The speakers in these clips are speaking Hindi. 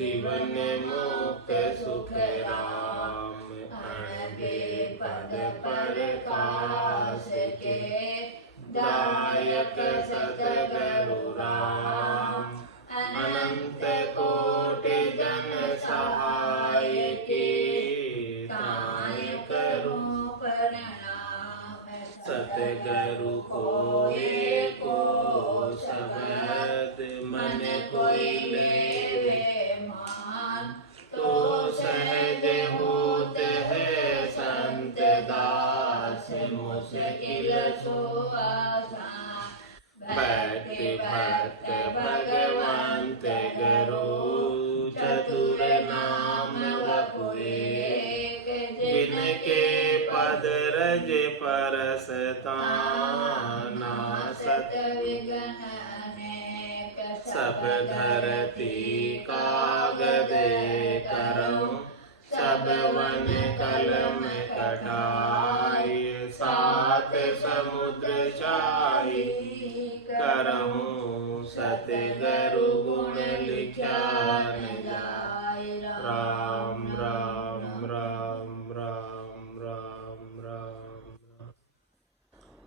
जीवन मुक्त सुख राम। अणबे पद प्रकाश के दायक सतगुरु राम। अनंत कोटि जन सहाय की ताय करूं प्रणाम। सतगुरु कोय को शब्द मन कोई लेवे मान। तो सहज होत है संत दास मुश्किल सो आसान। भक्ति भक्त भगवंत गुरु चतुर नाम वपु एक। जिनके पद रज परसताना सत विघ्न अनेक। सब धरती कागदे करऊं सब वन कलम कटाई। सात समुद्र छाई करऊं सतगुरु गुण लिखा न जाय। राम राम राम राम राम राम।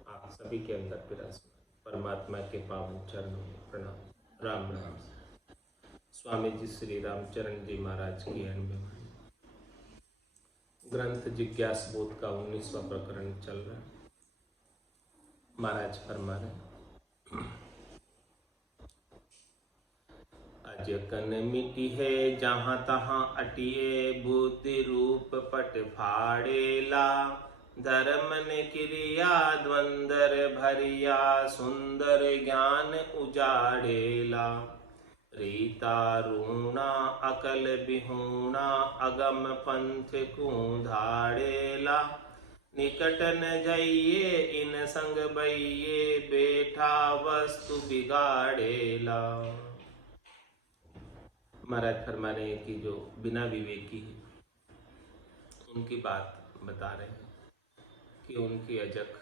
आप सभी के अंदर विराजमान परमात्मा के पावन चरणों में प्रणाम। राम राम। स्वामी जी श्री रामचरण जी महाराज की अनबेवाणी ग्रंथ जिज्ञासबोध का 19वां प्रकरण चल रहा है। महाराज फरमा रहे अजकन मिटी है जहाँ तहाँ अटिए। बुद्धि रूप पट फाड़ेला। धर्म ने क्रिया द्वंदर भरिया। सुंदर ज्ञान उजाड़ेला। रीता रूणा अकल बिहूणा। अगम पंथ को धाड़ेला। निकट न जाइए इन संग बइये। बैठा वस्तु बिगाड़ेला। महाराज फरमा रहे हैं कि जो बिना विवेकी है उनकी बात बता रहे हैं कि उनकी अजक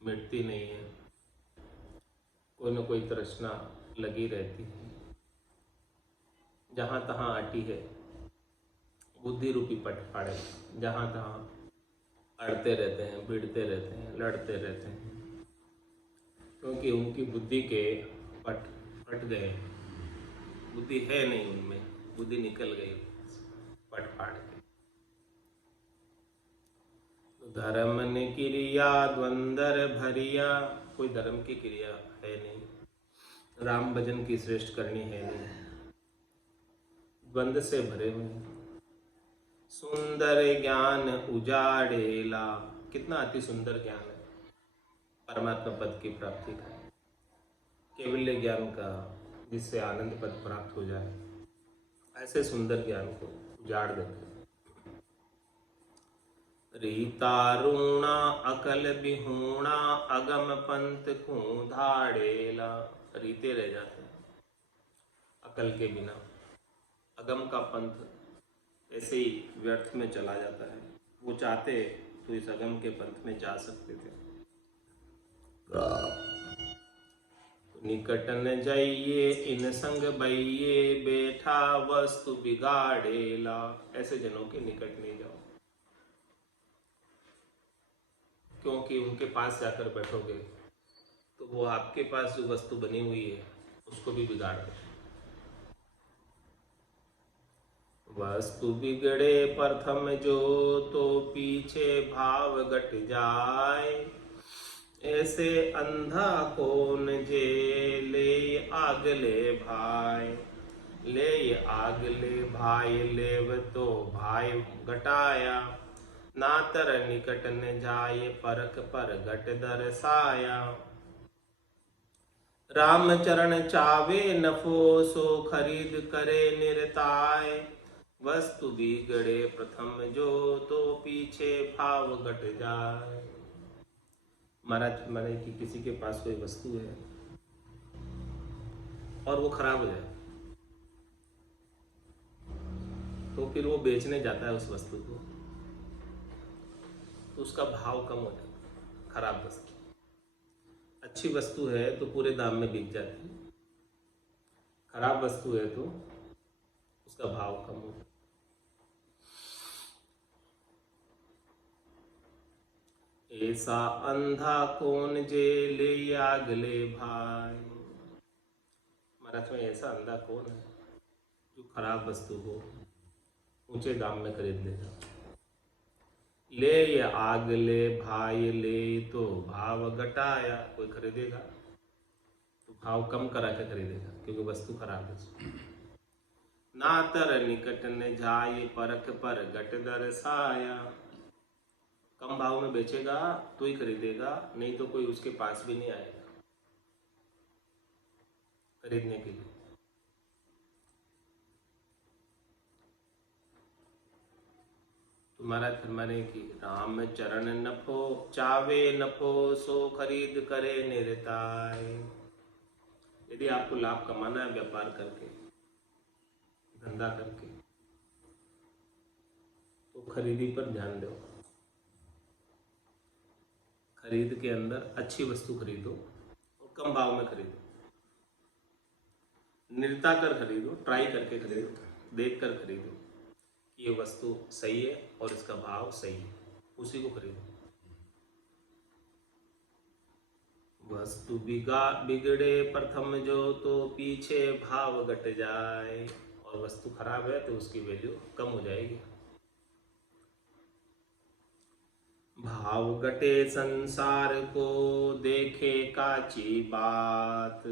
मिटती नहीं है। कोई न कोई तृष्णा लगी रहती है। जहाँ तहाँ अटी है। बुद्धि रूपी पट फाड़े जहाँ तहाँ अड़ते रहते हैं, भिड़ते रहते हैं, लड़ते रहते हैं, क्योंकि उनकी बुद्धि के पट फट गए। बुद्धि है नहीं उनमें, बुद्धि निकल गई पट फाड़ के। धर्म ने क्रिया द्वंदर भरिया। कोई धर्म की क्रिया है नहीं। राम भजन की श्रेष्ठ करनी है नहीं। द्वंद से भरे हुए हैं। सुंदर ज्ञान उजाड़ेला। कितना अति सुंदर ज्ञान है परमात्मा पद की प्राप्ति का, केवल्य ज्ञान का, जिससे आनंद पद प्राप्त हो जाए। ऐसे सुंदर ज्ञान को उजाड़ देते। रीता रूणा अकल बिहूणा। अगम पंथ को धाड़ेला। रीते रह जाते हैं अकल के बिना। अगम का पंथ ऐसे ही व्यर्थ में चला जाता है। वो चाहते तो इस अगम के पंथ में जा सकते थे। निकट न जाइए इन संग बइये। बैठा वस्तु बिगाड़ेला। ऐसे जनों के निकट नहीं जाओ, क्योंकि उनके पास जाकर बैठोगे तो वो आपके पास जो वस्तु बनी हुई है उसको भी बिगाड़ दे। वस्तु बिगड़े प्रथम जो तो पीछे भाव घट जाए। ऐसे अंधा कौन जे ले आगले भाई। ले आगले भाई लेव तो भाई घटाया। नातर निकट न जाए परख पर घट दर्शाया। राम चरण चावे नफो सो खरीद करे निरताय। वस्तु बिगड़े प्रथम जो तो पीछे भाव घट जाए। महाराज माने कि किसी के पास कोई वस्तु है और वो खराब हो जाए तो फिर वो बेचने जाता है उस वस्तु को, तो उसका भाव कम हो जाता है। खराब वस्तु, अच्छी वस्तु है तो पूरे दाम में बिक जाती है। खराब वस्तु है तो उसका भाव कम होगा। ऐसा अंधा कौन जे ले आगले भाई। महाराज में ऐसा अंधा कौन है जो खराब वस्तु को ऊंचे दाम में खरीद लेगा। ले या आग ले भाई ले तो भाव घटाया, कोई खरीदेगा तो भाव कम करा के खरीदेगा क्योंकि वस्तु खराब है। ना तर निकट न जाए परख पर घट दर्शाया, कम भाव में बेचेगा तो ही खरीदेगा, नहीं तो कोई उसके पास भी नहीं आएगा खरीदने के लिए। तो महाराज फरमाने की राम चरण नफो चावे नफो सो खरीद करे निरताय। यदि आपको लाभ कमाना है व्यापार करके, धंधा करके, तो खरीदी पर ध्यान दो। खरीद के अंदर अच्छी वस्तु खरीदो और कम भाव में खरीदो, निरता कर खरीदो, ट्राई करके खरीदो, देख कर खरीदो कि ये वस्तु सही है और इसका भाव सही है, उसी को खरीदो। वस्तु बिगड़े प्रथम जो तो पीछे भाव घट जाए, और वस्तु खराब है तो उसकी वैल्यू कम हो जाएगी। भाव घटे संसार को देखे काची बात,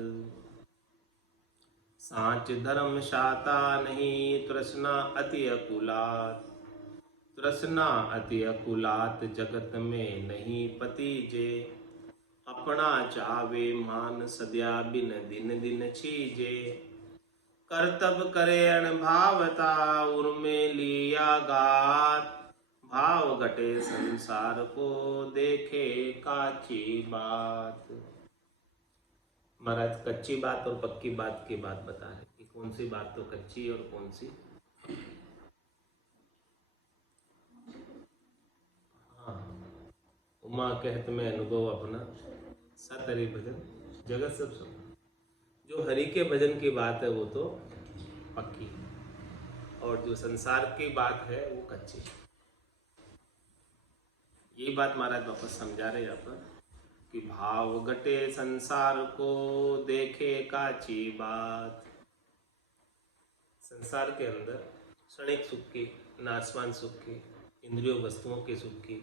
सांच धर्म शाता नहीं तृष्णा अति अकुलात। तृष्णा अति अकुलात जगत में नहीं पति जे, अपना चावे मान सद्या बिन दिन दिन छीजे। कर्तव्य करे अणभावता उर्मे लिया घात, भाव घटे संसार को देखे काची बात। महाराज कच्ची बात और पक्की बात की बात बता रहे कि कौन सी बात तो कच्ची और कौन सी। हाँ, उमा कहत में अनुभव अपना सतहरि भजन जगत सब सुन। जो हरि के भजन की बात है वो तो पक्की, और जो संसार की बात है वो कच्ची। ये बात महाराज वापस समझा रहे यहाँ पर कि भाव घटे संसार को देखे काची बात। संसार के अंदर क्षणिक सुख की, नाशवान सुख की, इंद्रियों वस्तुओं के सुख की,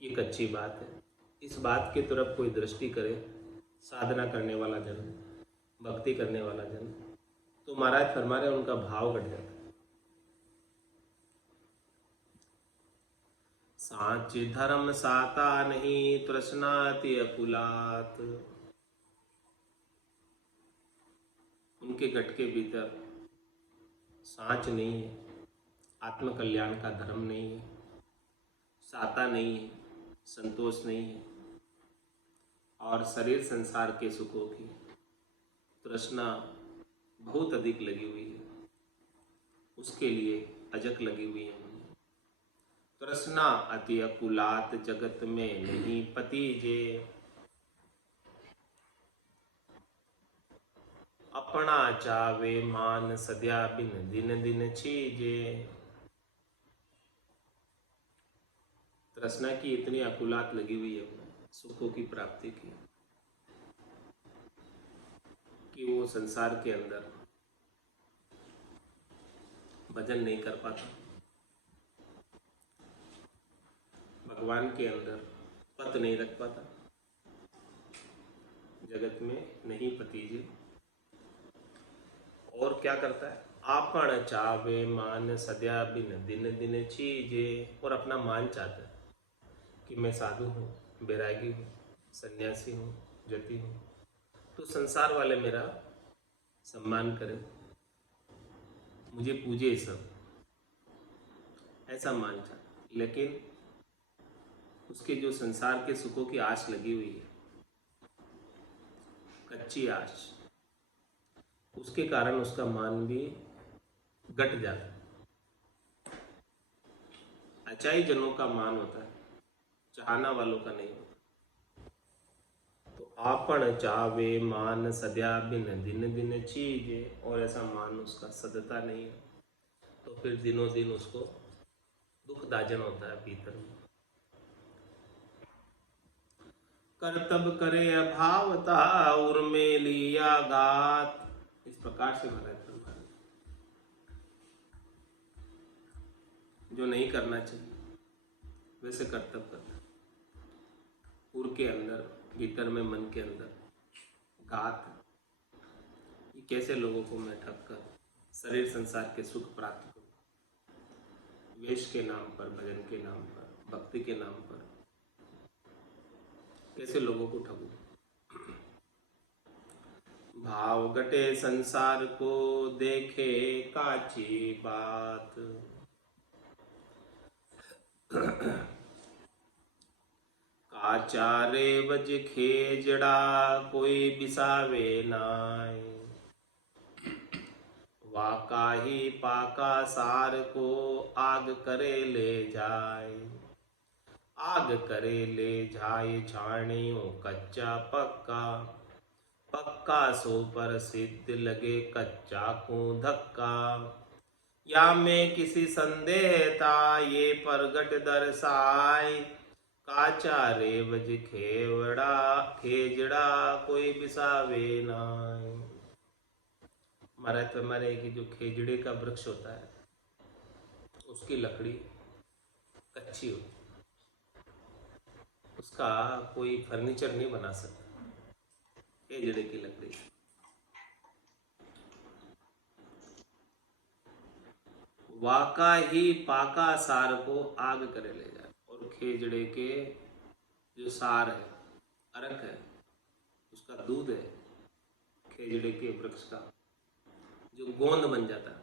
ये कच्ची बात है। इस बात की तरफ कोई दृष्टि करे, साधना करने वाला जन, भक्ति करने वाला जन, तो महाराज फरमा रहे उनका भाव घट जाता है। सांच धर्म साता नहीं तृष्णा अति अकुलात। उनके घट के भीतर सांच नहीं है, आत्म कल्याण का धर्म नहीं है, साता नहीं है, संतोष नहीं है, और शरीर संसार के सुखों की तृष्णा बहुत अधिक लगी हुई है, उसके लिए अजक लगी हुई है। तृष्णा अति अकुलात जगत में नहीं पति जे, अपना चावे मान सद्या बिन दिन दिन छीजे। तृष्णा की इतनी अकुलात लगी हुई है सुखों की प्राप्ति की कि वो संसार के अंदर भजन नहीं कर पाता, भगवान के अंदर पत नहीं रख पाता, जगत में नहीं पतीजे। और क्या करता है? आपन चावे मान सद्या बिन दिन दिन छीजे, और अपना मान चाहता है कि मैं साधु हूँ, बैरागी हूँ, सन्यासी हूँ, जति हूँ, तो संसार वाले मेरा सम्मान करें, मुझे पूजे, सब ऐसा मान चाहता। लेकिन उसके जो संसार के सुखों की आश लगी हुई है, कच्ची आश, उसके कारण उसका मान भी घट जाता है। अच्छाई जनों का मान होता है, चाहना वालों का नहीं होता। तो आपन चावे मान सद्या बिन दिन दिन छीजे, और ऐसा मान उसका सदता नहीं है, तो फिर दिनों दिन उसको दुखदाजन होता है भीतर में। कर्तव्य करे अभावता उर्मे लिया घात, इस प्रकार से महाराज जो नहीं करना चाहिए वैसे कर्तव्य करना, उर के अंदर, भीतर में, मन के अंदर घात, ये कैसे लोगों को मैं ठग कर शरीर संसार के सुख प्राप्त करूं, वेश के नाम पर, भजन के नाम पर, भक्ति के नाम पर कैसे लोगों को ठगूं। भाव घटे संसार को देखे काची बात, काचारे बज खेजड़ा कोई बिसावे नाय, वाका ही पाका सार को आग करे ले जाए, आग करे ले जाए छाणियों कच्चा पक्का, पक्का सो पर सिद्ध लगे कच्चा को धक्का, या में किसी संदेह था ये परगट दर्शाए, काचा रे बज खेजड़ा कोई बिसावे नाय। महाराज हमारे की जो खेजड़े का वृक्ष होता है उसकी लकड़ी कच्ची होती, उसका कोई फर्नीचर नहीं बना सकता, खेजड़े की लकड़ी। वाका ही पाका सार को आग करे ले जाए, और खेजड़े के जो सार है, अरक है, उसका दूध है, खेजड़े के वृक्ष का जो गोंद बन जाता है,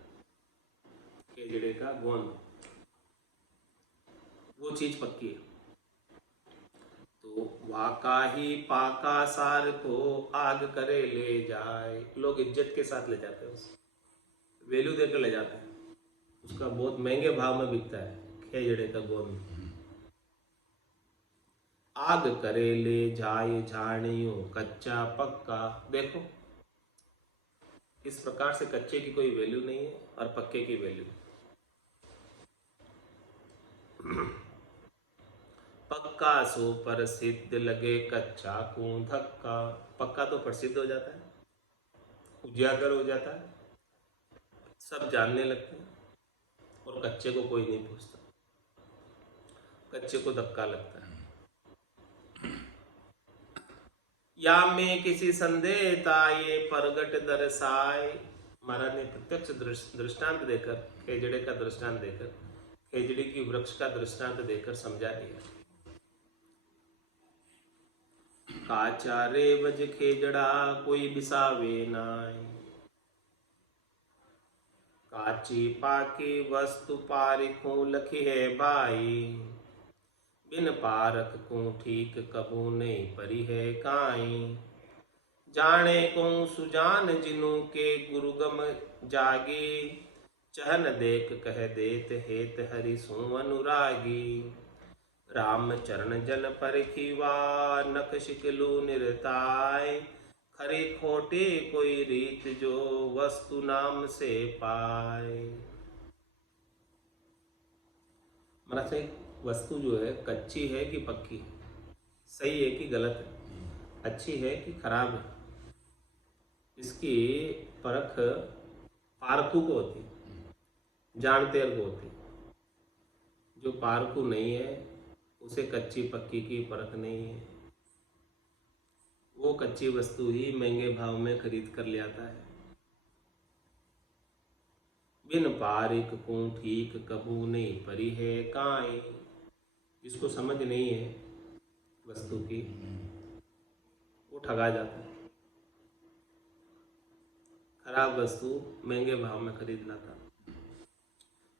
खेजड़े का गोंद, वो चीज पक्की है। तो वाका ही पाका सार को आग करे ले जाए, लोग इज्जत के साथ ले जाते हैं, उसे वैल्यू देकर ले जाते हैं, उसका बहुत महंगे भाव में बिकता है खेजड़े का गोंद। आग करे ले जाए झाड़ियों कच्चा पक्का, देखो इस प्रकार से कच्चे की कोई वैल्यू नहीं है और पक्के की वैल्यू। पक्का सो पर सिद्ध लगे कच्चा को धक्का, पक्का तो प्रसिद्ध हो जाता है, उजागर हो जाता है, सब जानने लगते हैं, और कच्चे को कोई नहीं पूछता, कच्चे को धक्का लगता है। या में किसी संदेह था ये परगट दर्शाए, महाराज ने प्रत्यक्ष दृष्टांत देकर, खेजड़े का दृष्टांत देकर, खेजड़ी की वृक्ष का दृष्टांत देकर समझा दिया। काचा रे बज खेजड़ा कोई बिसावे नाय, काची पाकी वस्तु पारिखों लखी है बाई, बिन पारक को ठीक कबू नहीं परी है काई, जाने को सुजान जिनु के गुरुगम जागी, चहन देख कह देत हेत हरि सो अनुरागी, राम चरण जन परखीवा नख शिकलु निरताय, खरी खोटे कोई रीत जो वस्तु नाम से पाए। महाराज वस्तु जो है कच्ची है कि पक्की है, सही है कि गलत है, अच्छी है कि खराब है, इसकी परख पारखू को होती है, जानते को होती है। जो पारखू नहीं है उसे कच्ची पक्की की परख नहीं है, वो कच्ची वस्तु ही महंगे भाव में खरीद कर ले आता है। बिन पारिक को ठीक कबू नहीं परी है काई, जिसको समझ नहीं है वस्तु की वो ठगा जाता है, खराब वस्तु महंगे भाव में खरीद लाता।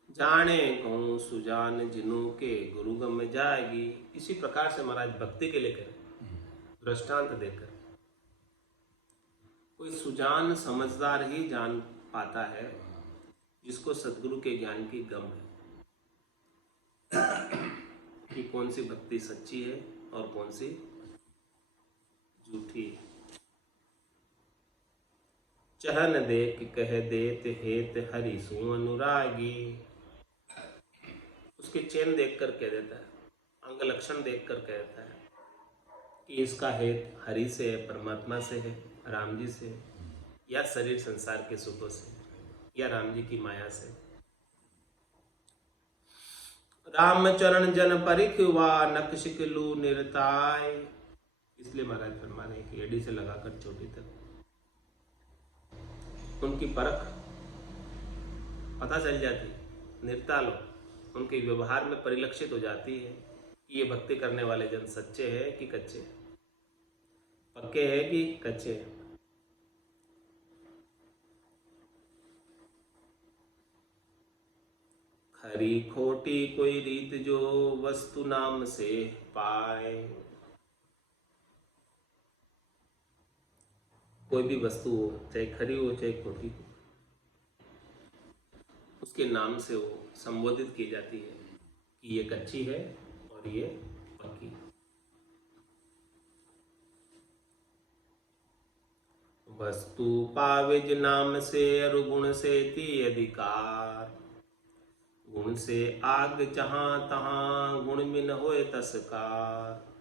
जाने कहूँ सुजान जिनु के गुरुगम में जाएगी, इसी प्रकार से महाराज भक्ति के लेकर दृष्टांत देकर कोई सुजान समझदार ही जान पाता है जिसको सद्गुरु के ज्ञान की गम है कि कौन सी भक्ति सच्ची है और कौन सी झूठी है। चहन देख कह देत हेत हरि सु अनुरागी। उसके चैन देखकर कह देता है, अंग लक्षण देखकर कह देता है कि इसका हेत हरि से है, परमात्मा से है, राम जी से, या शरीर संसार के सुखों से, या राम जी की माया से। राम चरण जन परिखवा नक्शिक लू निरताय। इसलिए महाराज फरमाने की एड़ी से लगाकर चोटी तक उनकी परख पता चल जाती, निर्ताल हो, उनके व्यवहार में परिलक्षित हो जाती है कि ये भक्ति करने वाले जन सच्चे हैं कि कच्चे, पक्के हैं कि कच्चे। खरी खोटी कोई रीत जो वस्तु नाम से पाए। कोई भी वस्तु हो, चाहे खरी हो चाहे खोटी हो, उसके नाम से वो संबोधित की जाती है कि ये कच्ची है और ये पक्की। वस्तु पाविज नाम से अरुगुण से ती अधिकार। गुण से आग जहां तहां गुण बिन होए तस्कार।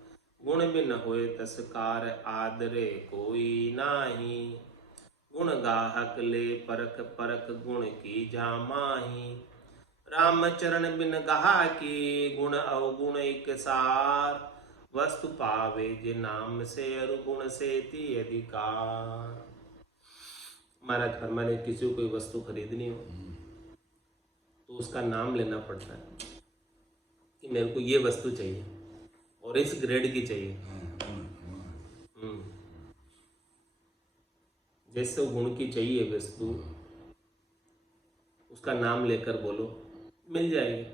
गुण बिन होए तस्कार आदरे कोई नाही। गुण गाहक ले परख परख गुण की जामाही। राम चरण बिन गहा की गुण अवगुण एक सार। वस्तु पावे जे नाम से अरुगुण से ती अधिकार। महाराज फरमाने किसी को कोई वस्तु खरीदनी हो तो उसका नाम लेना पड़ता है कि मेरे को ये वस्तु चाहिए और इस ग्रेड की चाहिए। जैसे गुण की चाहिए वस्तु, उसका नाम लेकर बोलो, मिल जाएगी।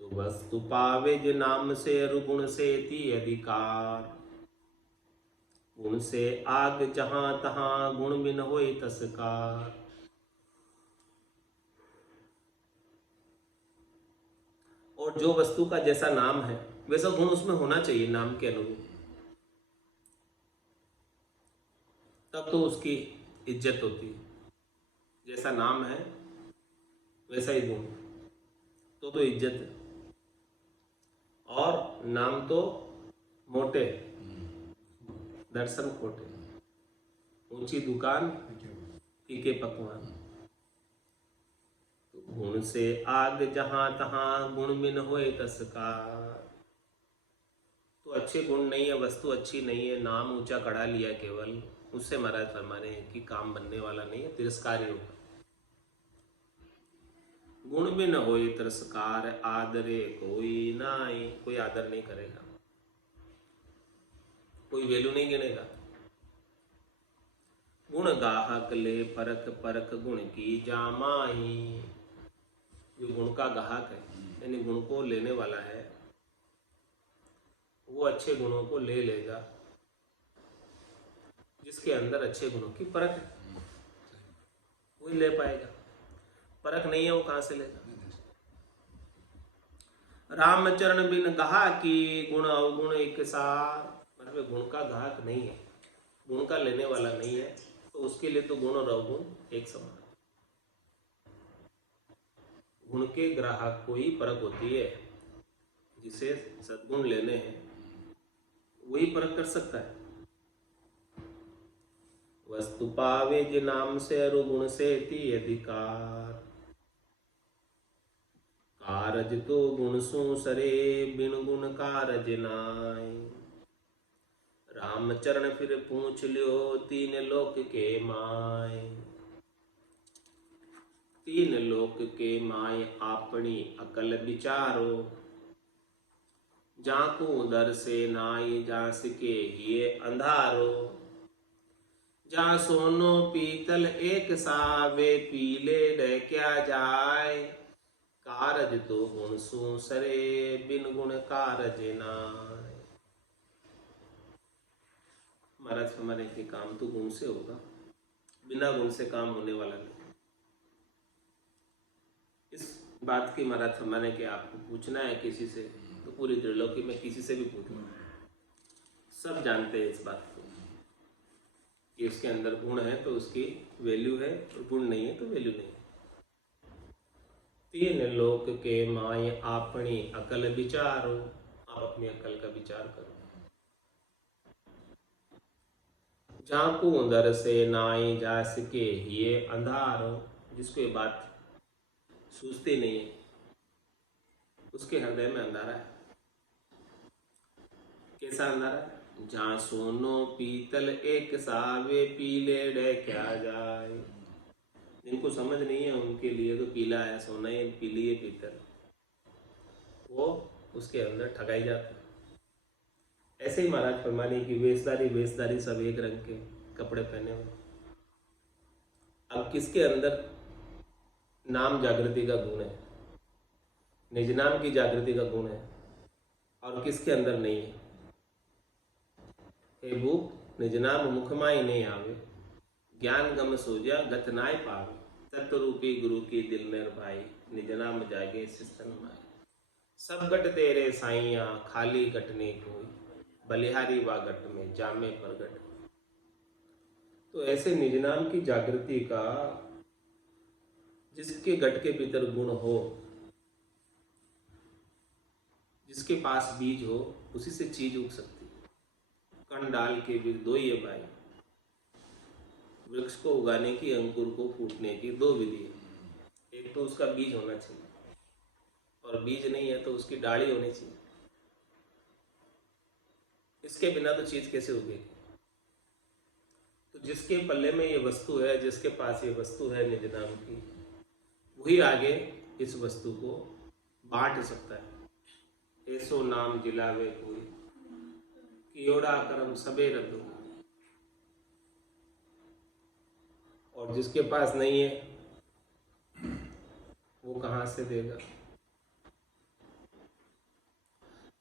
तो वस्तु पावे जो नाम से अरुगुण से ती अधिकार। गुण से आग जहां तहां गुण बिन होए तस्कार। और जो वस्तु का जैसा नाम है वैसा गुण उसमें होना चाहिए नाम के अनुरूप, तब तो उसकी इज्जत होती है। जैसा नाम है वैसा ही गुण, तो इज्जत है। और नाम तो मोटे, दर्शन खोटे, ऊंची दुकान फीके पकवान। गुण से आग जहां तहां गुण बिन होए तस्कार। तो अच्छे गुण नहीं है, वस्तु अच्छी नहीं है, नाम ऊंचा कढ़ा लिया केवल, उससे महाराज फरमाने कि काम बनने वाला नहीं है, तिरस्कारी होगा। गुण बिन होए तिरस्कार आदरे कोई नाई। कोई आदर नहीं करेगा, कोई वैल्यू नहीं गिनेगा। गुण गाहक ले परख परख गुण की जामाही। जो गुण का गाहक है यानी गुण को लेने वाला है, वो अच्छे गुणों को ले लेगा। जिसके अंदर अच्छे गुणों की परख है वही ले पाएगा, परख नहीं है वो कहां से लेगा। रामचरण बिन गहा की गुण अवगुण एक सार। मतलब गुण का गाहक नहीं है, गुण का लेने वाला नहीं है, तो उसके लिए तो गुण और अवगुण एक समान। गुण के ग्राहक को ही परख होती है, जिसे सद्गुण लेने हैं वही परख कर सकता है। वस्तु पावे जे नाम से अरुगुण से ती अधिकार। कारज तो गुण सु सरे बिन गुण कारज नाय। रामचरण फिर पूछ लियो तीन लोक के माय। तीन लोक के माय आपनी अकल विचारो। जाकू दर से नाई जा सके ये अंधारो। जा सोनो पीतल एक सावे पीले डे क्या जाए। कारज तो गुण सु सरे बिन गुण कारज नाय। महाराज हमारे के काम तो गुण से होगा, बिना गुण से काम होने वाला नहीं। इस बात की महाराज फरमाने के आपको पूछना है किसी से तो पूरी त्रिलोकी में किसी से भी पूछना, सब जानते हैं इस बात को। कि इसके अंदर गुण है तो उसकी वैल्यू है, और गुण नहीं है तो वैल्यू नहीं है। तीन लोक के माय अपनी अकल विचारो, आप अपनी अकल का विचार करो। झांकू उधर से नाई जा सके ये अंधारो, जिसको ये बात सूझती नहीं है उसके हृदय में अंधारा है। कैसा अंधारा है? जहाँ सोनो पीतल एक सावे पीले डे क्या जाए। जिनको समझ नहीं है उनके लिए तो पीला है सोना है, पीली है पीतल, वो उसके अंदर ठगाई जाता है। ऐसे ही महाराज फरमाने की वेशधारी सब एक रंग के कपड़े पहने हुए। अब किसके अंदर नाम जागृति का गुण है, निज नाम की जागृति का गुण है, और किसके अंदर नहीं है? हे भूप निज नाम मुख माई नहीं आवे, ज्ञान गम सोजा गत नाय पावे, तत्व रूपी गुरु की दिल में भाई, निज नाम जागे सिस्तन माई। सब गट तेरे साइया खाली गटने कोई, बलिहारी वा गट में जामे प्रगट। तो ऐसे निज नाम की जागृति का जिसके गट के भीतर गुण हो, जिसके पास बीज हो, उसी से चीज उग सकती है। कण डाल के बीज दो ही है भाई। वृक्ष को उगाने की, अंकुर को फूटने की दो विधि है। एक तो उसका बीज होना चाहिए, और बीज नहीं है तो उसकी डाली होनी चाहिए। इसके बिना तो चीज कैसे उगेगी? तो जिसके पल्ले में ये वस्तु है, जिसके पास ये वस्तु है निज नाम की, वही आगे इस वस्तु को बांट सकता है। ऐसो नाम जिलावे कोई, कियोड़ा करम सबे रद्दो। और जिसके पास नहीं है वो कहाँ से देगा?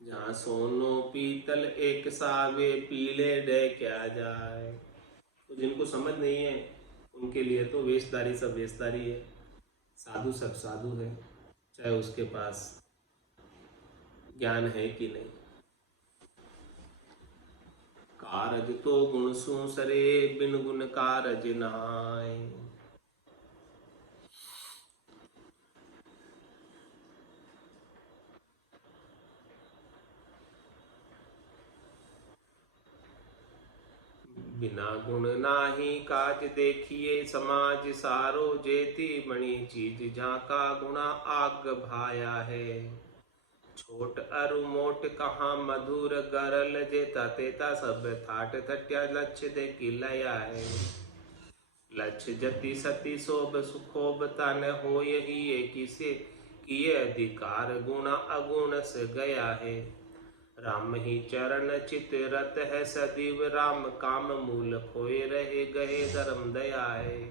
जहाँ सोनो पीतल एक सावे पीले डे क्या जाए। तो जिनको समझ नहीं है उनके लिए तो वेशधारी सब वेशधारी है, साधु सब साधु है, चाहे उसके पास ज्ञान है कि नहीं। कारज तो गुण सु सरे, बिन गुण कारज नाय। बिना गुण नाही काज देखिए, समाज सारो जेती बणी चीज, झाका गुणा आग भाया है। छोट अरु मोट कहाँ मधुर गरल, जेता तेता सब थाट थट्या, लक्ष्य देखी लया है। लक्ष्य जति सती शोभ सुखोभ, तन हो यही किसे किए अधिकार, गुणा अगुण से गया है। राम ही चरण चित रत है सदैव, राम काम मूल खोए रहे गए धर्म दया है।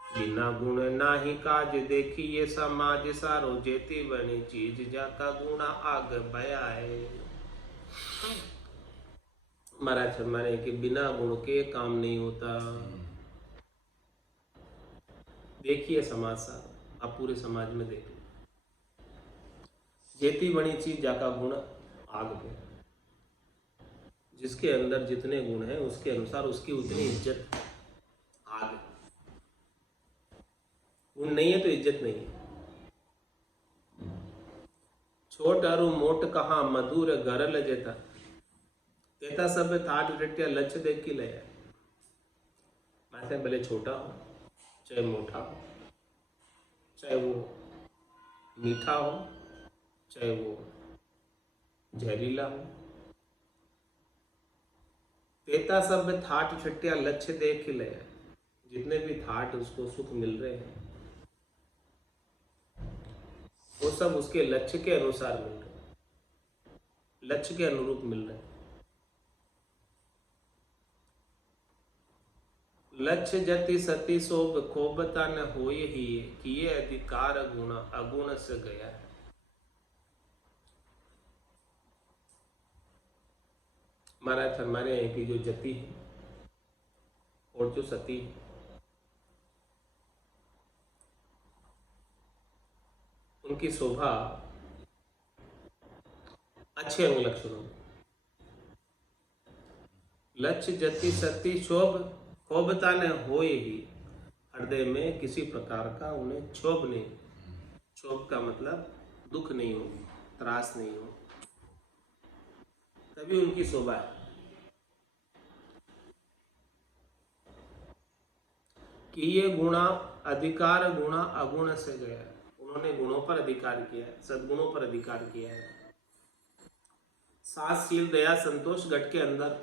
बिना गुण नाही काज देखिए, समाज सारो जेती बनी चीज, जाका गुणा आग भया है। महाराज फरमाने कि बिना गुण के काम नहीं होता। देखिए समाज सारा, आप पूरे समाज में देखिए, जेती बनी चीज जाका गुण आग पे। जिसके अंदर जितने गुण हैं उसके अनुसार उसकी उतनी इज्जत। आग गुण नहीं है तो इज्जत नहीं है। छोट अरु मोट कहाँ मधुर गरल जेता, तेता सब थाट रटिया, लक्ष्य देख की लया। माथे भले छोटा हो चाहे मोटा हो, चाहे वो मीठा हो चाहे वो जहरीला हो, तेता सब थाट छटिया, लक्ष्य देख ले। जितने भी थाट उसको सुख मिल रहे हैं वो सब उसके लक्ष्य के अनुसार मिल रहे हैं, लक्ष्य के अनुरूप मिल रहे हैं। लक्ष्य जति सती शोभ खोबता न होय ही, किए अधिकार गुण अगुण से गया है। महाराज फरमाने हैं कि जो जति है और जो सती है, उनकी शोभा अच्छे अंग लक्षणों में। लक्ष्य जति सती शोभ होबता न होए ही, हृदय में किसी प्रकार का उन्हें क्षोभ नहीं। क्षोभ का मतलब दुख नहीं हो, त्रास नहीं हो, तभी उनकी शोभा है। कि ये गुणा अधिकार गुणा अगुण से गया है। उन्होंने गुणों पर अधिकार किया है, सद्गुणों पर अधिकार किया है। सात शील दया संतोष घट के अंदर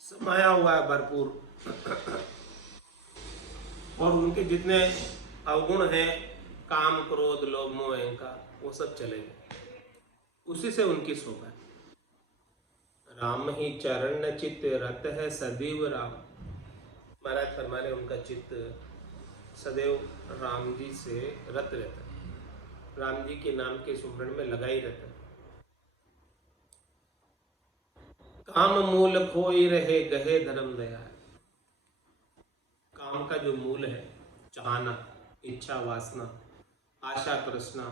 समाया हुआ है भरपूर। और उनके जितने अवगुण हैं, काम क्रोध लोभ मोह अहंकार, वो सब चले गए, उसी से उनकी शोभा है। राम ही चरण चित्त रत है सदैव राम। महाराज फरमा रहे उनका चित्त सदैव राम जी से रत रहता है, राम जी के नाम के सुमरण में लगा ही रहता है। काम मूल खोई रहे गहे धर्म दया। काम का जो मूल है, चाहना, इच्छा, वासना, आशा, तृष्णा,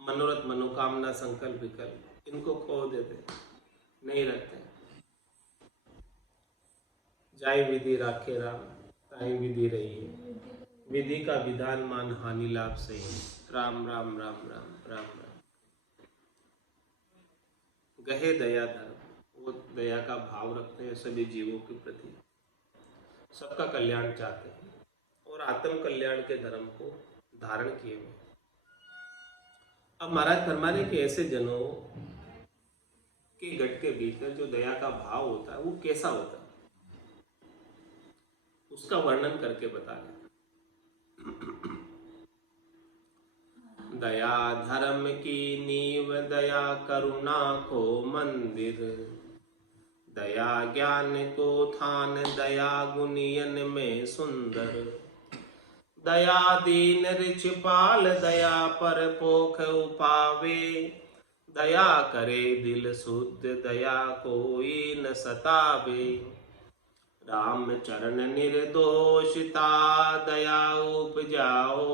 मनोरथ, मनोकामना, संकल्प, विकल्प, इनको खो देते, नहीं रखते। जाय विधि राखे राम, ताई विधि रही है। विधि का विधान मान हानि लाभ सही। राम राम राम राम राम राम। गहे दया धर्म, वो दया का भाव रखते हैं सभी जीवों के प्रति, सबका कल्याण चाहते हैं और आत्म कल्याण के धर्म को धारण किए हुए। अब महाराज फरमा रहे कि ऐसे जनों के घट के भीतर जो दया का भाव होता है वो कैसा होता है, उसका वर्णन करके बता रहे। दया धर्म की नींव, दया करुणा को मंदिर, दया ज्ञान को थान, दया गुनियन में सुंदर, दया दीन रिच पाल, दया पर पोख उपावे, दया करे दिल शुद्ध, दया कोई न सतावे, राम चरण निर्दोषता, दया उपजाओ,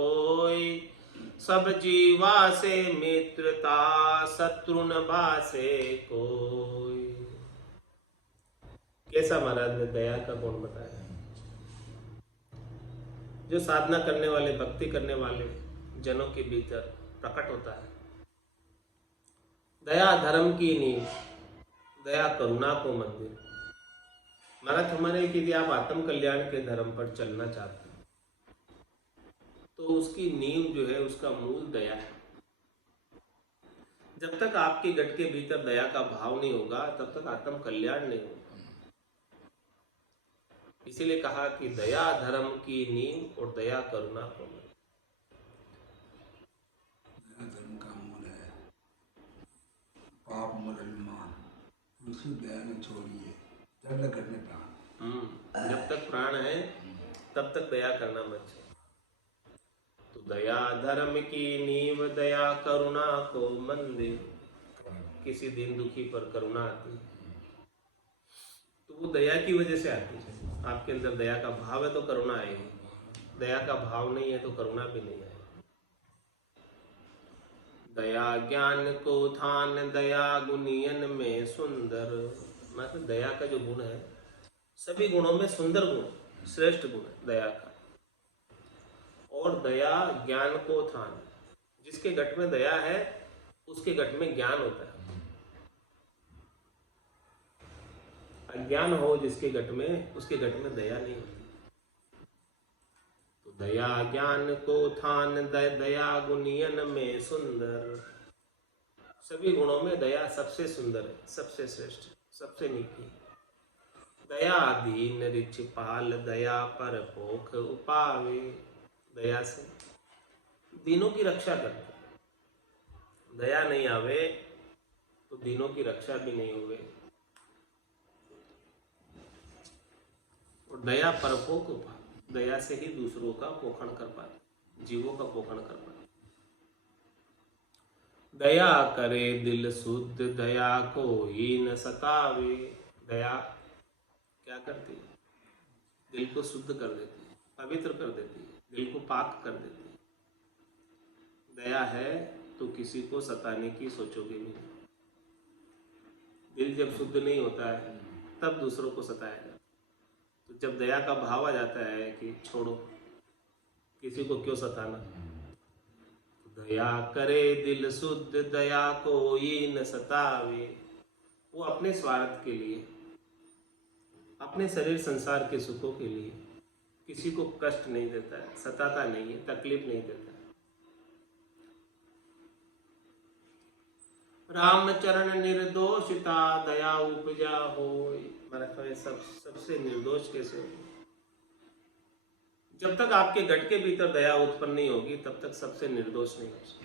सब जीवा से मित्रता, शत्रु न बासे कोई। कैसा महाराज ने दया का गुण बताया। जो साधना करने वाले, भक्ति करने वाले जनों के भीतर प्रकट होता है। दया धर्म की नींव, दया करुणा को मंदिर। महाराज हमारे कि यदि आप आत्म कल्याण के धर्म पर चलना चाहते हैं तो उसकी नींव जो है, उसका मूल दया है। जब तक आपके घट के भीतर दया का भाव नहीं होगा तब तक आत्म कल्याण नहीं होगा। इसीलिए कहा कि दया धर्म की नींव और दया करुणा को मंदिर। दया धर्म का मूल है, पाप मूल अभिमान, उसकी दया ने छोड़िए जब तक घर में प्राण। जब तक प्राण है तब तक दया करना मत चाहिए। तो दया धर्म की नींव, दया करुणा को मंदिर। किसी दिन दुखी पर करुणा आती है तो वो दया की वजह से आती है। आपके अंदर दया का भाव है तो करुणा आएगी, दया का भाव नहीं है तो करुणा भी नहीं आएगी। दया ज्ञान को थान, दया गुनियन में सुंदर। मतलब दया का जो गुण है, सभी गुणों में सुंदर गुण, श्रेष्ठ गुण है दया का। और दया ज्ञान को थान, जिसके घट में दया है उसके घट में ज्ञान होता है। अज्ञान हो जिसके घट में, उसके घट में दया नहीं होती। तो दया ज्ञान को थान, दया गुनियन में सुंदर। सभी गुणों में दया सबसे सुंदर है, सबसे श्रेष्ठ, सबसे नीति। दया दीन रिच पाल, दया पर पोख उपावे। दया से दीनों की रक्षा करते। दया नहीं आवे तो दीनों की रक्षा भी नहीं हुए। और दया परपोख उपाय, दया से ही दूसरों का पोषण कर पाते, जीवों का पोषण कर पाते। दया करे दिल शुद्ध, दया को ही न सतावे। दया क्या करती है? दिल को शुद्ध कर देती है, पवित्र कर देती है, दिल को पाक कर देती है। दया है तो किसी को सताने की सोचोगे नहीं। दिल जब शुद्ध नहीं होता है तब दूसरों को सताया जाता। तो जब दया का भाव आ जाता है कि छोड़ो, किसी को क्यों सताना, दया करे दिल शुद्ध, दया कोई न सतावे। वो अपने स्वार्थ के लिए, अपने शरीर संसार के सुखों के लिए किसी को कष्ट नहीं देता है, सताता नहीं है, तकलीफ नहीं देता है। रामचरण निर्दोषता दया उपजा होय। मेरा सबसे निर्दोष कैसे होगी? जब तक आपके गट के भीतर दया उत्पन्न नहीं होगी तब तक सबसे निर्दोष नहीं हो सकता।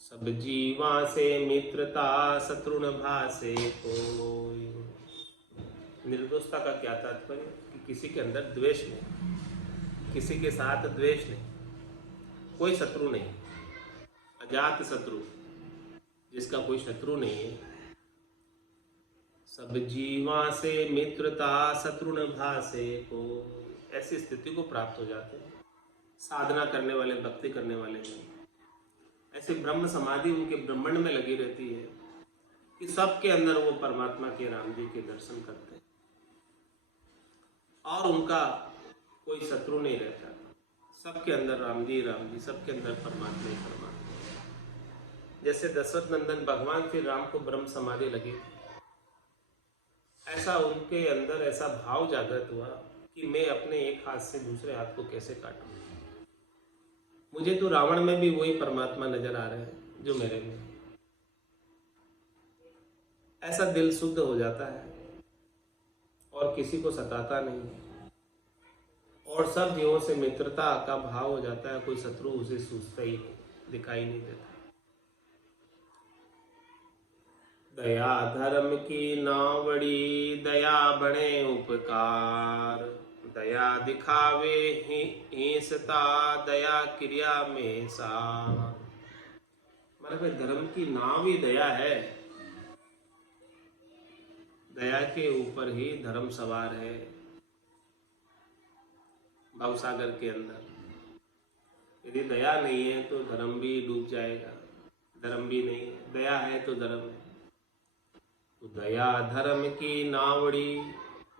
सब जीवा से मित्रता शत्रु न भासे कोई। निर्दोषता का क्या तात्पर्य? कि किसी के अंदर द्वेष नहीं, किसी के साथ द्वेष नहीं, कोई शत्रु नहीं, अजात शत्रु, जिसका कोई शत्रु नहीं है। सब जीवा से मित्रता शत्रु न भासे को, ऐसी स्थिति को प्राप्त हो जाते हैं साधना करने वाले, भक्ति करने वाले हैं। ऐसी ब्रह्म समाधि उनके ब्रह्मांड में लगी रहती है कि सबके अंदर वो परमात्मा के राम जी के दर्शन करते हैं और उनका कोई शत्रु नहीं रहता। सबके अंदर राम जी, सबके अंदर परमात्मा ही परमात्मा। जैसे दशरथ नंदन भगवान फिर राम को ब्रह्म समाधि लगी, ऐसा उनके अंदर ऐसा भाव जागृत हुआ कि मैं अपने एक हाथ से दूसरे हाथ को कैसे काटूं। मुझे तो रावण में भी वही परमात्मा नजर आ रहे हैं जो मेरे में। ऐसा दिल शुद्ध हो जाता है और किसी को सताता नहीं और सब जीवों से मित्रता का भाव हो जाता है। कोई शत्रु उसे सूझता ही नहीं, दिखाई नहीं देता। दया धर्म की नावड़ी, दया बने उपकार, दया दिखावे हिंसता, दया क्रिया में सार। मतलब धर्म की नाव ही दया है, दया के ऊपर ही धर्म सवार है भवसागर के अंदर। यदि दया नहीं है तो धर्म भी डूब जाएगा, धर्म भी नहीं है, दया है तो धर्म है। तो दया धर्म की नावड़ी,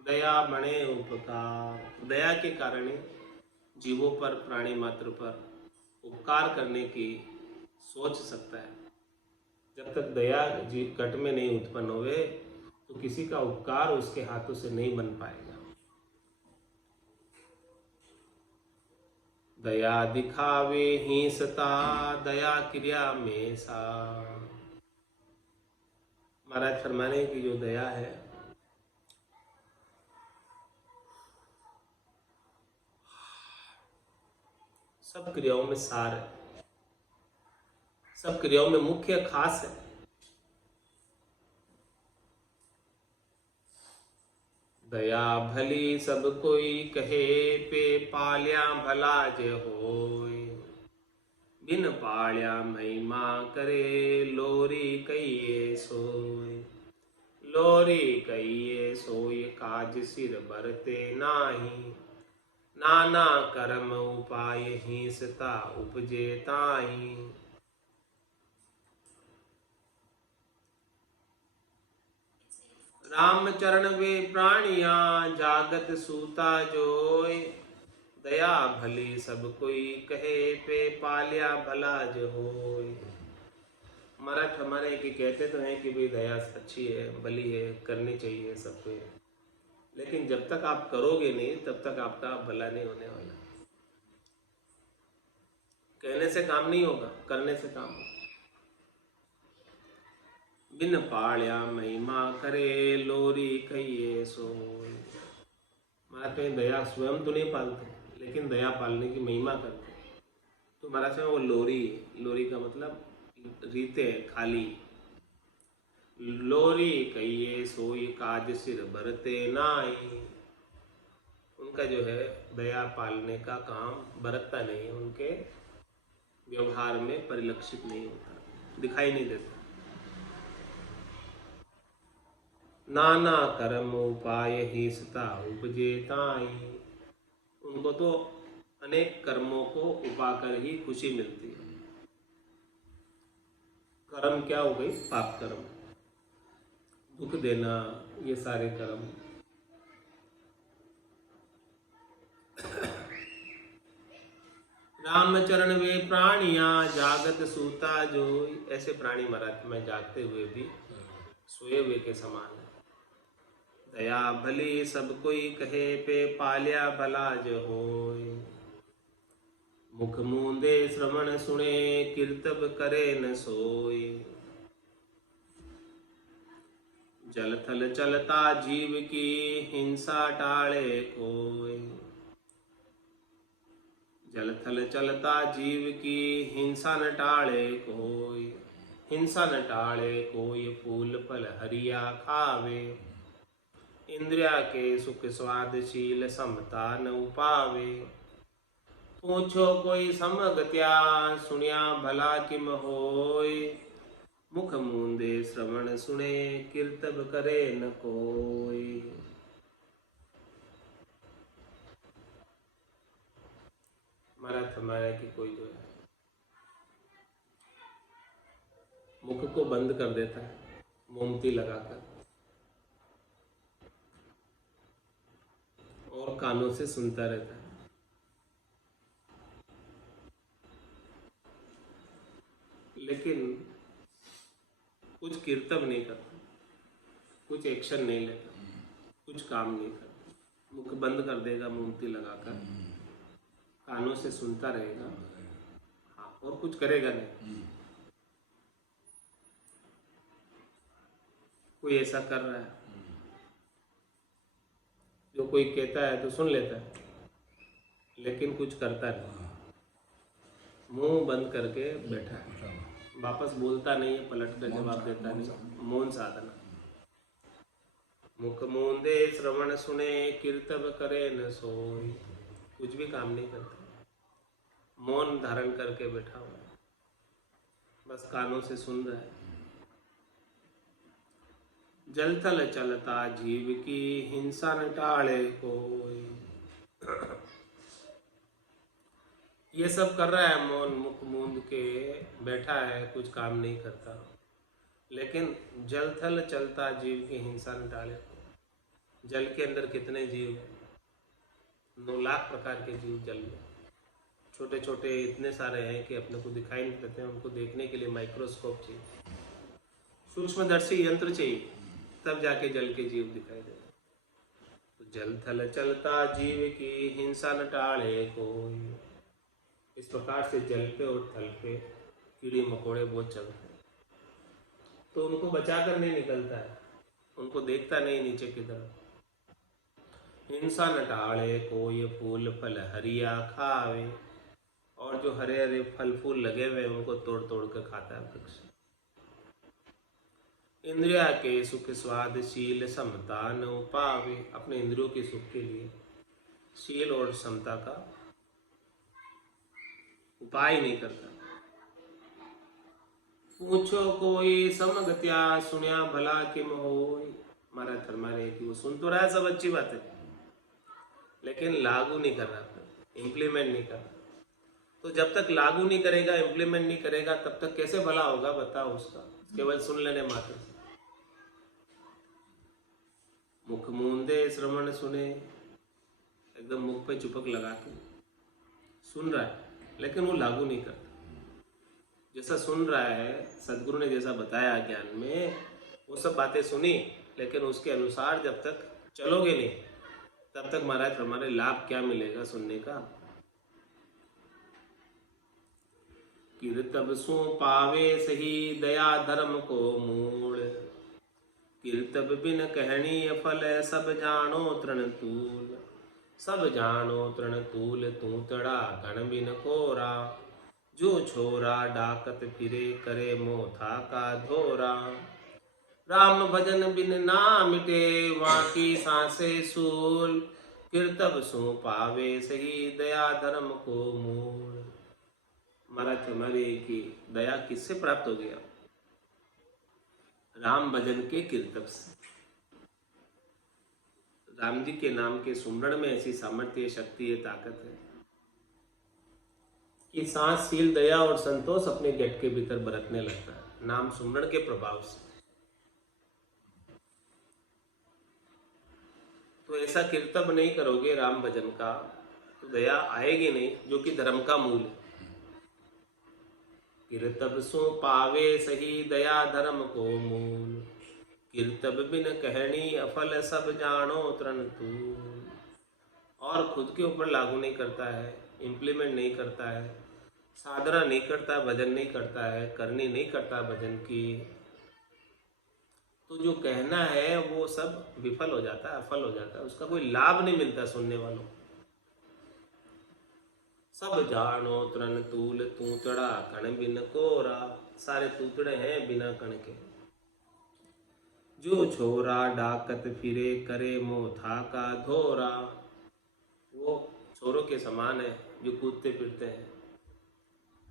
दया बने उपकार। दया के कारण जीवों पर, प्राणी मात्र पर उपकार करने की सोच सकता है। जब तक दया कट में नहीं उत्पन्न होवे तो किसी का उपकार उसके हाथों से नहीं बन पाएगा। दया दिखावे हिंसता, दया क्रिया में सार। महाराज फरमाने की जो दया है सब क्रियाओं में सार है, सब क्रियाओं में मुख्य खास है। दया भली सब कोई कहे, पे पाल्या भला जे होय। बिन पाल्या महिमा करे, लोरी कहिए सोय। लोरी कहिए सोय, काज सिर बरते नाही। नाना कर्म उपाय हिंसता उपजे ताही। रामचरण वे प्राणिया, जागत सूता जोय। दया भली सब कोई कहे, पे पालिया भला जो होय। मराठ हमारे की कहते तो हैं कि भाई दया अच्छी है, भली है, करनी चाहिए सबको, लेकिन जब तक आप करोगे नहीं तब तक आपका भला नहीं होने वाला। कहने से काम नहीं होगा, करने से काम होगा। बिन पाल्या महिमा करे, लोरी कहिए सोय। महाराज कहीं दया स्वयं तो नहीं पालते, लेकिन दया पालने की महिमा करते। तो महाराज वो लोरी, लोरी का मतलब रीते खाली। लोरी कहिए सोई, काज सिर बरते नाई। उनका जो है दया पालने का काम बरतता नहीं, उनके व्यवहार में परिलक्षित नहीं होता, दिखाई नहीं देता। नाना कर्म उपाय हिंसता उपजे ताई। उनको तो अनेक कर्मों को उपाकर ही खुशी मिलती है। कर्म क्या हो गई? पाप कर्म। दुख देना, ये सारे कर्म। रामचरण वे प्राणिया जागत सूता जोई। ऐसे प्राणी महाराज में जागते हुए भी सोए हुए के समान है। दया भली सब कोई कहे पे पालिया भला जो होय। मुख मूंदे श्रवण सुने कीर्तब करे न सोय। जल थल चलता जीव की हिंसा टाले कोय। जल थल चलता जीव की हिंसा न टाले कोय। हिंसा न टाले कोय फूल फल हरिया खावे। इंद्रिया के सुख स्वादशील समता न उपावे। पूछो कोई समगत्या सुनिया भला किम होय। मुख मूंदे श्रवण सुने कीर्तब करे न कोय। हमारा कि कोई जो है मुख को बंद कर देता है मोमबत्ती लगाकर और कानों से सुनता रहता है। लेकिन कुछ कीर्तन नहीं करता, कुछ एक्शन नहीं लेता, कुछ काम नहीं करता। मुख बंद कर देगा मोमबत्ती लगाकर, कानों से सुनता रहेगा, हाँ, और कुछ करेगा नहीं। कोई ऐसा कर रहा है, जो कोई कहता है तो सुन लेता है, लेकिन कुछ करता नहीं, मुंह बंद करके बैठा है, वापस बोलता नहीं है, पलट कर जवाब देता नहीं। मौन साधना। मुख मूंदे श्रवण सुने कीर्तब करे न सोई। कुछ भी काम नहीं करता, मौन धारण करके बैठा हुआ है, बस कानों से सुन रहा है। जल थल चलता जीव की हिंसा न टाले कोई। ये सब कर रहा है, मौन मुख मूंद के बैठा है, कुछ काम नहीं करता। लेकिन जल थल चलता जीव की हिंसा न टाले। जल के अंदर कितने जीव हैं? 9 लाख प्रकार के जीव जल में, छोटे छोटे इतने सारे हैं कि अपने को दिखाई नहीं देते हैं। उनको देखने के लिए माइक्रोस्कोप चाहिए, सूक्ष्मदर्शी यंत्र चाहिए, तब जाके जल के जीव दिखाई देते। तो जल थल चलता जीव की हिंसा न टाले कोई। इस प्रकार से जल पे और थल पे कीड़े मकोड़े बहुत चलते हैं, तो उनको बचाकर नहीं निकलता है, उनको देखता नहीं नीचे की तरफ। हिंसा न टाले कोई फूल फल हरिया खावे। और जो हरे हरे फल फूल लगे हुए हैं उनको तोड़ तोड़ कर खाता है वृक्ष। इंद्रिया के सुख स्वाद शील समता न पावे। अपने इंद्रियों के सुख के लिए शील और समता का उपाय नहीं करता। पूछो कोई समगत्या सुनिया भला किम होय। हमारा धर्मा है कि वो सुन तो रहा है, सब अच्छी बात है, लेकिन लागू नहीं कर रहा, इम्प्लीमेंट नहीं कर रहा। तो जब तक लागू नहीं करेगा, इम्प्लीमेंट नहीं करेगा, तब तक कैसे भला होगा बताओ उसका? केवल सुन लेने मात्र से। मुख मूंदे श्रवण सुने, एकदम मुख पे चुपक लगा के सुन रहा है, लेकिन वो लागू नहीं करता। जैसा सुन रहा है, सदगुरु ने जैसा बताया ज्ञान में, वो सब बातें सुनी, लेकिन उसके अनुसार जब तक चलोगे नहीं, तब तक महाराज हमारे लाभ क्या मिलेगा सुनने का? कीर्तब सो पावे सही दया धर्म को मूल। कीर्तब बिन कहणीय फल सब जानो तृण तूल। सब जानो तृण तूल तू तड़ा गण बिन कोरा। जो छोरा डाकत फिरे करे मोथा का धोरा। राम भजन बिन ना मिटे वाकी सांसे सूल। कीर्तब सो पावे सही दया धर्म को मूल। महाराज हमारे की दया किससे प्राप्त हो गया? राम भजन के कीर्तन से। राम जी के नाम के सुमरण में ऐसी सामर्थ्य, शक्ति, ताकत है कि सांस, शील, दया और संतोष अपने गेट के भीतर बरतने लगता है, नाम सुमरण के प्रभाव से। तो ऐसा कीर्तन नहीं करोगे राम भजन का तो दया आएगी नहीं, जो कि धर्म का मूल है। कीर्तब सो पावे सही दया धर्म को मूल, कीर्तब बिन कहनी अफल सब जानो तृण तूल। और खुद के ऊपर लागू नहीं करता है, इम्प्लीमेंट नहीं करता है, साधना नहीं करता, भजन नहीं करता है, करनी नहीं करता भजन की, तो जो कहना है वो सब विफल हो जाता है, अफल हो जाता है, उसका कोई लाभ नहीं मिलता सुनने वालों को। सब जानो तृण तूल तूतड़ा कण बिन कोरा, सारे तूतड़े हैं बिना कण के। जो छोरा डाकत फिरे करे मोथा का धोरा, वो छोरों के समान है जो कूदते फिरते हैं,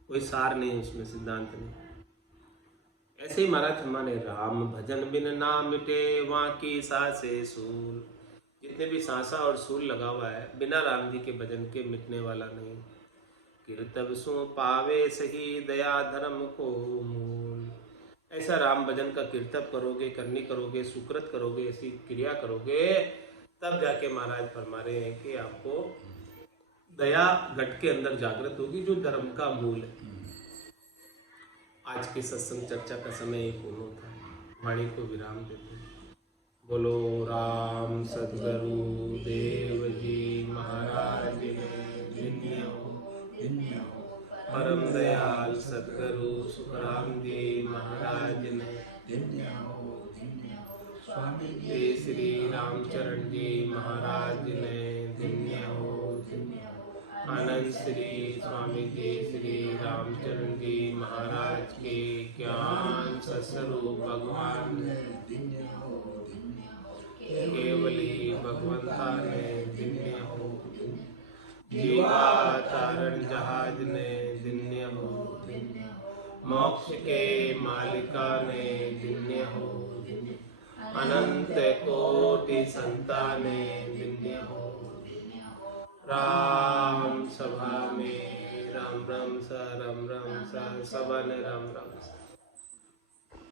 कोई सार नहीं उसमें, सिद्धांत नहीं। ऐसे ही महाराज हमारे राम भजन बिन ना मिटे वहाँ की सांसे सूल, जितने भी सांसा और सूल लगा हुआ है बिना राम जी के भजन के मिटने वाला नहीं। कीर्तब सो पावे सही दया धर्म को मूल, ऐसा राम भजन का कीर्तन करोगे, करनी करोगे, सुकृत करोगे, ऐसी क्रिया करोगे, तब जाके महाराज फरमा रहे हैं कि आपको दया घट के अंदर जागृत होगी, जो धर्म का मूल है। आज के सत्संग चर्चा का समय ही पूर्ण होता है, वाणी को विराम देते हैं। बोलो राम सद्गुरु देव जी महाराज ने परम दयाल सद्गुरु सुखराम जी महाराज ने, स्वामी श्री रामचरण जी महाराज ने धन्य हो। आनंद श्री स्वामी जी श्री रामचरण जी महाराज के ज्ञान सस्वरूप भगवान केवली भगवंता ने धन्य हो। जीवा तारण जहाज ने धन्य हो, मोक्ष के मालिका ने धन्य हो, अनंत कोटि संताने धन्य हो। राम सभा में राम राम सा, राम राम सा, सभा ने राम राम सा।